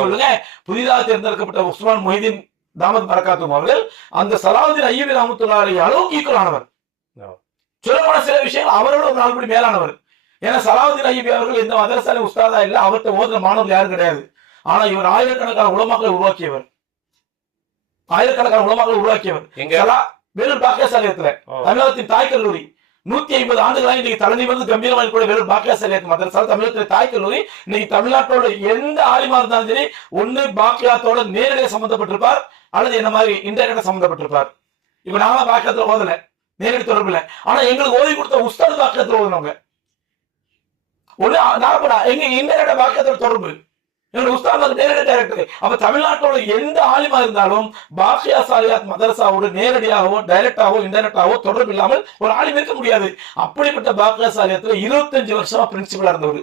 சொல்லுங்க. புதிதாக தேர்ந்தெடுக்கப்பட்ட உஸ்மான் மொஹிதீன் தாமத் பரக்காத்தும் அவர்கள் அந்த சலாவுதீன் ஐயூபி ரஹ்மத்துல்லாஹி அலைஹி அளவுக்கு ஈக்குவலானவர். சொல்லப்போன சில விஷயங்கள் அவரோட ஒரு 4 படி மேலானவர். ஏன்னா சலாவுதீன் ஐயூபி அவர்கள் எந்த மதரசாலையும் உஸ்தாதா இல்ல, அவர்கிட்ட ஓதுற மாணவர்கள் யாரும் கிடையாது. ஆனா இவர் ஆயிரக்கணக்கான உலமாக்களை உருவாக்கியவர். வேலூர் பாக்கியாசாலயத்துல தமிழகத்தின் தாய் கல்லூரி 150 ஆண்டுகளாக இன்னைக்கு தலைநிமிர்ந்து கம்பீரமாக கூட வேலூர் பாக்கியாசாலயத்து மதரசா தமிழகத்தில் தாய் கல்லூரி. இன்னைக்கு தமிழ்நாட்டோட எந்த ஆலிமா இருந்தாலும் சரி ஒண்ணு பாக்கியாத்தோட நேரடியாக சம்பந்தப்பட்டிருப்பார் அல்லது என்ன மாதிரி இன்டைரக்டா சம்பந்தப்பட்டிருப்பார். இப்ப நாங்க பாக்கியத்துல ஓதல, நேரடி தொடர்பு இல்லை. ஆனா எங்களுக்கு ஓதி கொடுத்த உஸ்தாத் பாக்கியத்துல ஓதுனவங்க. ஒண்ணு எங்க இன்டைரக்டா பாக்கியத்தோட தொடர்பு என்னோட உஸ்தாத் நேரடி டைரக்டர். அப்ப தமிழ்நாட்டோட எந்த ஆலிமா இருந்தாலும் பாக்கியா சாலியாத் மதரசாவோட நேரடியாகவோ டைரக்டாவோ இன்டைரக்டாவோ தொடர்பு இல்லாமல் ஒரு ஆலிம் இருக்க முடியாது. அப்படிப்பட்ட பாக்கியா சாலியாத்துல 25 வருஷமா பிரின்சிபலா இருந்தவர்.